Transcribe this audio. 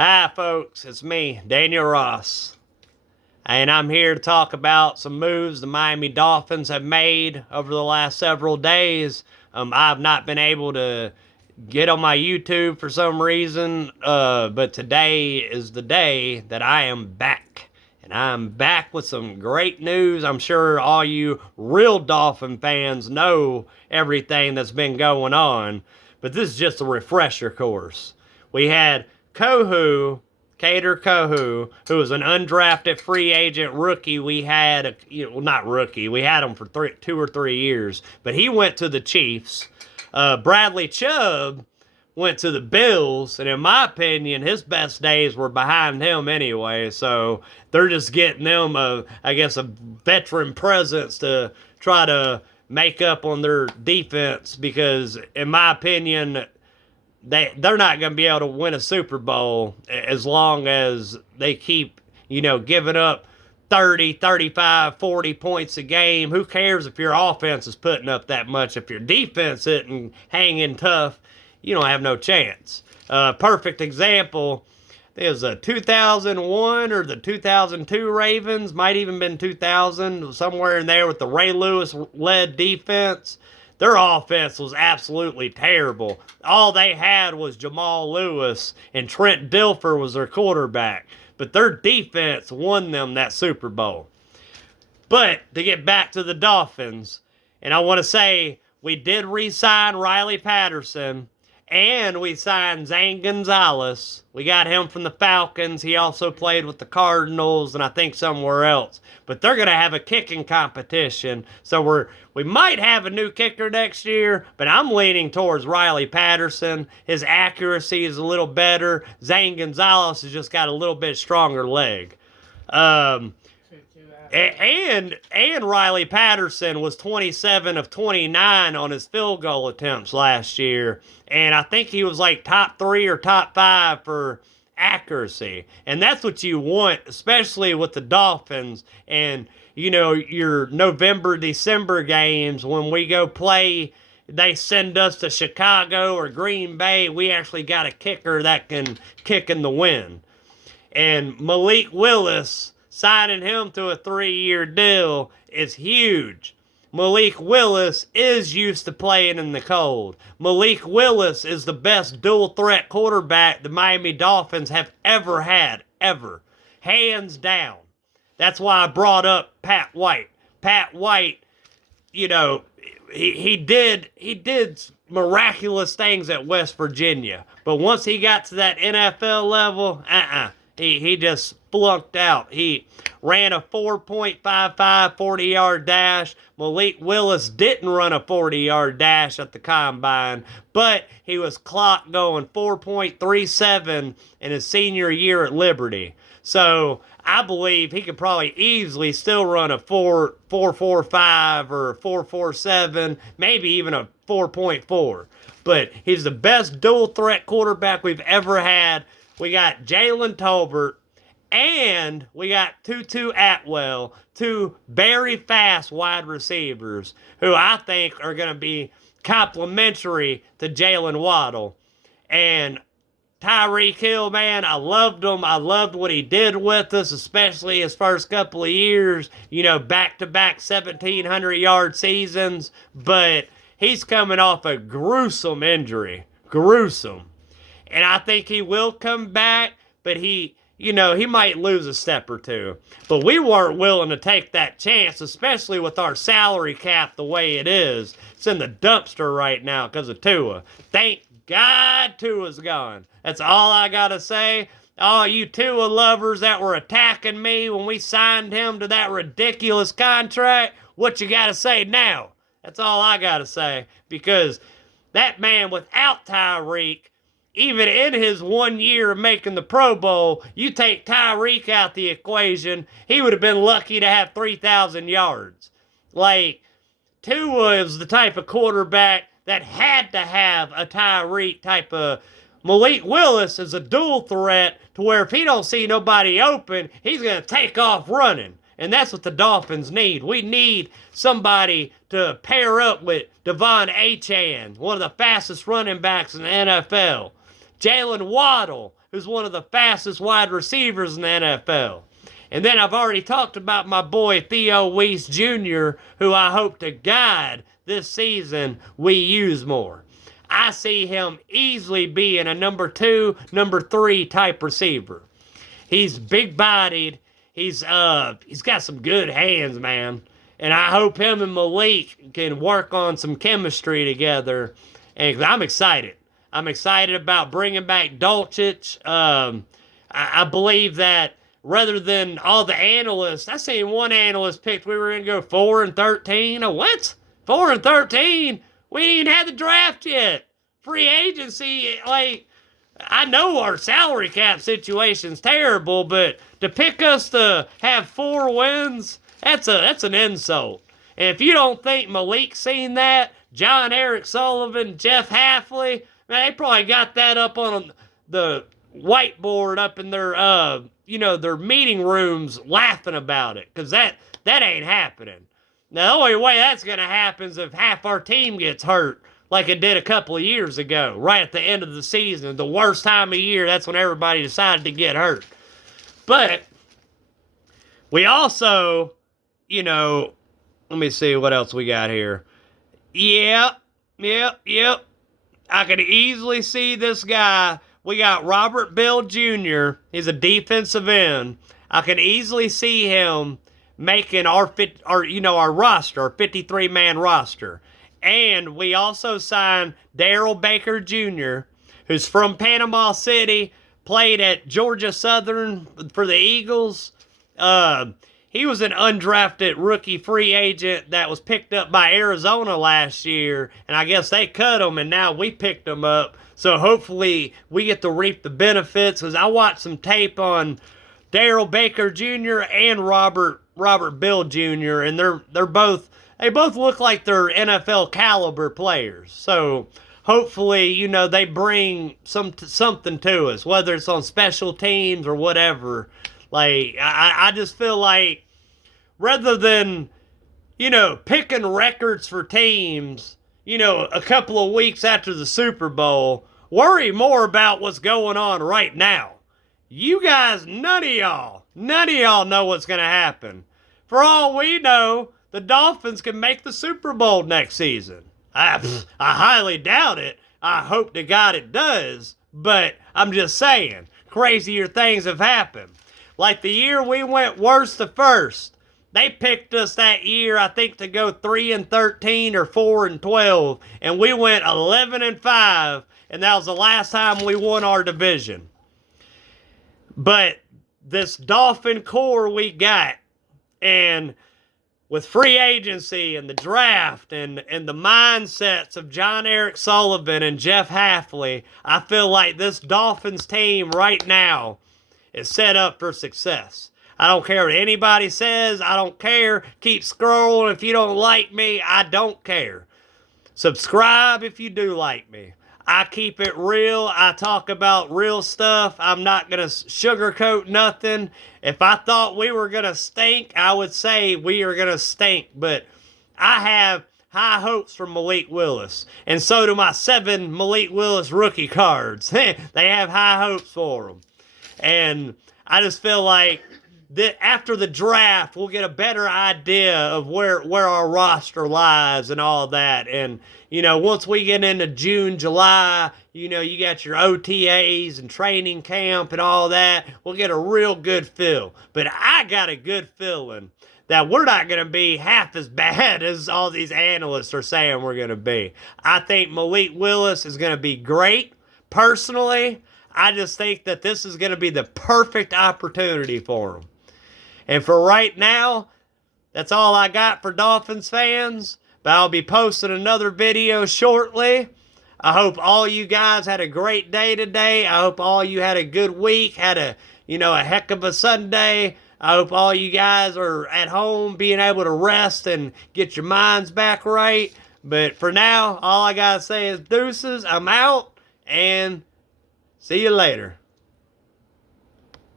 Hi, folks. It's me, Daniel Ross. And I'm here to talk about some moves the Miami Dolphins have made over the last several days. I've not been able to get on my YouTube for some reason, but today is the day that I am back. And I'm back with some great news. I'm sure all you real Dolphin fans know everything that's been going on, but this is just a refresher course. We had Kader Kohu, who was an undrafted free agent rookie. We had, not rookie, we had him for 2 or 3 years, but he went to the Chiefs. Bradley Chubb went to the Bills, and in my opinion, his best days were behind him anyway. So they're just getting them, a veteran presence to try to make up on their defense because, in my opinion, they're not going to be able to win a Super Bowl as long as they keep, giving up 30, 35, 40 points a game. Who cares if your offense is putting up that much? If your defense isn't hanging tough, you don't have no chance. Perfect example is a 2001 or the 2002 Ravens, might even been 2000, somewhere in there with the Ray Lewis-led defense. Their offense was absolutely terrible. All they had was Jamal Lewis, and Trent Dilfer was their quarterback. But their defense won them that Super Bowl. But to get back to the Dolphins, and I want to say we did re-sign Riley Patterson, and we signed Zane Gonzalez. We got him from the Falcons. He also played with the Cardinals and I think somewhere else. But they're going to have a kicking competition. So we might have a new kicker next year, but I'm leaning towards Riley Patterson. His accuracy is a little better. Zane Gonzalez has just got a little bit stronger leg. And Riley Patterson was 27 of 29 on his field goal attempts last year. And I think he was like top 3 or top 5 for accuracy. And that's what you want, especially with the Dolphins. And, your November, December games, when we go play, they send us to Chicago or Green Bay, we actually got a kicker that can kick in the wind. And Malik Willis, signing him to a 3-year deal is huge. Malik Willis is used to playing in the cold. Malik Willis is the best dual-threat quarterback the Miami Dolphins have ever had, ever. Hands down. That's why I brought up Pat White. Pat White, he did miraculous things at West Virginia. But once he got to that NFL level, He just flunked out. He ran a 4.55 40-yard dash. Malik Willis didn't run a 40-yard dash at the combine, but he was clocked going 4.37 in his senior year at Liberty. So I believe he could probably easily still run a 4.45 or a 4.47, maybe even a 4.4. But he's the best dual-threat quarterback we've ever had. We got Jalen Tolbert, and we got Tutu Atwell, 2 very fast wide receivers who I think are going to be complementary to Jalen Waddle. And Tyreek Hill, man, I loved him. I loved what he did with us, especially his first couple of years, back-to-back 1,700-yard seasons. But he's coming off a gruesome injury. Gruesome. And I think he will come back, but he might lose a step or two. But we weren't willing to take that chance, especially with our salary cap the way it is. It's in the dumpster right now because of Tua. Thank God Tua's gone. That's all I got to say. All you Tua lovers that were attacking me when we signed him to that ridiculous contract, what you got to say now? That's all I got to say. Because that man without Tyreek, even in his 1 year of making the Pro Bowl, you take Tyreek out the equation, he would have been lucky to have 3,000 yards. Tua is the type of quarterback that had to have a Tyreek type of... Malik Willis is a dual threat to where if he don't see nobody open, he's going to take off running. And that's what the Dolphins need. We need somebody to pair up with Devon Achane, one of the fastest running backs in the NFL. Jalen Waddle, who's one of the fastest wide receivers in the NFL. And then I've already talked about my boy Theo Weiss Jr., who I hope to God this season we use more. I see him easily being a number 2, number 3 type receiver. He's big-bodied. He's got some good hands, man. And I hope him and Malik can work on some chemistry together. And I'm excited. I'm excited about bringing back Dulcich. I believe that rather than all the analysts, I seen one analyst picked we were going to go 4-13. Oh, what? 4-13? We ain't even had the draft yet. Free agency, like, I know our salary cap situation's terrible, but to pick us to have 4 wins, that's an insult. And if you don't think Malik's seen that, John Eric Sullivan, Jeff Halfley, man, they probably got that up on the whiteboard up in their, their meeting rooms laughing about it, because that ain't happening. Now, the only way that's going to happen is if half our team gets hurt, like it did a couple of years ago, right at the end of the season. The worst time of year, that's when everybody decided to get hurt. But we also, let me see what else we got here. Yep. I could easily see this guy. We got Robert Bill Jr. He's a defensive end. I could easily see him making our roster, our 53-man roster. And we also signed Darrell Baker Jr., who's from Panama City, played at Georgia Southern for the Eagles. He was an undrafted rookie free agent that was picked up by Arizona last year, and I guess they cut him, and now we picked him up. So hopefully we get to reap the benefits, because I watched some tape on Darrell Baker Jr. and Robert Bill Jr., and they both look like they're NFL caliber players. So hopefully, they bring something to us, whether it's on special teams or whatever. Like, I just feel like rather than, picking records for teams, a couple of weeks after the Super Bowl, worry more about what's going on right now. You guys, none of y'all know what's going to happen. For all we know, the Dolphins can make the Super Bowl next season. I highly doubt it. I hope to God it does. But I'm just saying, crazier things have happened. Like the year we went worst to first, they picked us that year, I think, to go 3-13 or 4-12, and we went 11-5, and that was the last time we won our division. But this Dolphin core we got, and with free agency and the draft and the mindsets of John Eric Sullivan and Jeff Halfley, I feel like this Dolphins team right now is set up for success. I don't care what anybody says. I don't care. Keep scrolling. If you don't like me, I don't care. Subscribe if you do like me. I keep it real. I talk about real stuff. I'm not going to sugarcoat nothing. If I thought we were going to stink, I would say we are going to stink. But I have high hopes for Malik Willis. And so do my 7 Malik Willis rookie cards. They have high hopes for them. And I just feel like that after the draft, we'll get a better idea of where our roster lies and all that. And, once we get into June, July, you got your OTAs and training camp and all that, we'll get a real good feel. But I got a good feeling that we're not going to be half as bad as all these analysts are saying we're going to be. I think Malik Willis is going to be great. Personally, I just think that this is going to be the perfect opportunity for him. And for right now, that's all I got for Dolphins fans. But I'll be posting another video shortly. I hope all you guys had a great day today. I hope all you had a good week, had a heck of a Sunday. I hope all you guys are at home being able to rest and get your minds back right. But for now, all I got to say is deuces. I'm out, and see you later.